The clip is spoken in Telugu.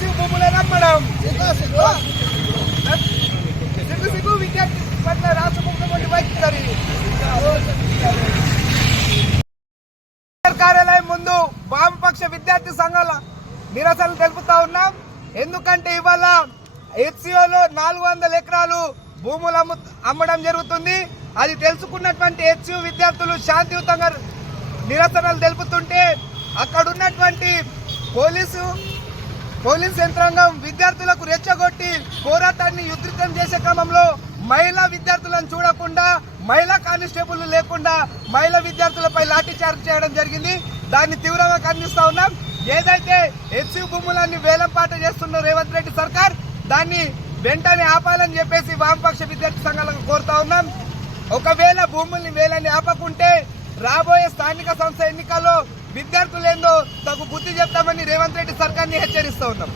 హెచ్యు భూములను అమ్మడం సిగ్గు విద్యార్థి పట్ల రాష్ట్ర ముఖ్యమంత్రి వైఖరి. కార్యాలయం ముందు వామపక్ష విద్యార్థి సంఘాల నిరసనలు తెలుపుతా ఉన్నాం. ఎందుకంటే ఇవాళ హెచ్సిఓలో 400 ఎకరాలు భూములు అమ్మడం జరుగుతుంది. అది తెలుసుకున్నటువంటి హెచ్యు విద్యార్థులు శాంతియుతంగా నిరసనలు తెలుపుతుంటే అక్కడ ఉన్నటువంటి పోలీసు యంత్రాంగం విద్యార్థులకు రెచ్చగొట్టి పోరాటాన్ని ఉధృతం చేసే క్రమంలో మహిళా విద్యార్థులను చూడకుండా, మహిళా కానిస్టేబుల్ లేకుండా మహిళా విద్యార్థులపై లాఠీ చార్జ్ చేయడం జరిగింది. దాన్ని తీవ్రంగా ఖండిస్తా ఉన్నాం. ఏదైతే హెచ్యు భూములన్నీ వేలంపాట చేస్తున్న రేవంత్ రెడ్డి సర్కార్ దాన్ని వెంటనే ఆపాలని చెప్పేసి వామపక్ష విద్యార్థి సంఘాలకు కోరుతా ఉన్నాం. ఒకవేళ భూముల్ని వేలని ఆపకుంటే రాబోయే స్థానిక సంస్థ ఎన్నికల్లో విద్యార్థులేందో తగు బుద్ధి చెప్తామని రేవంత్ రెడ్డి సర్కార్ని హెచ్చరిస్తూ ఉన్నాం.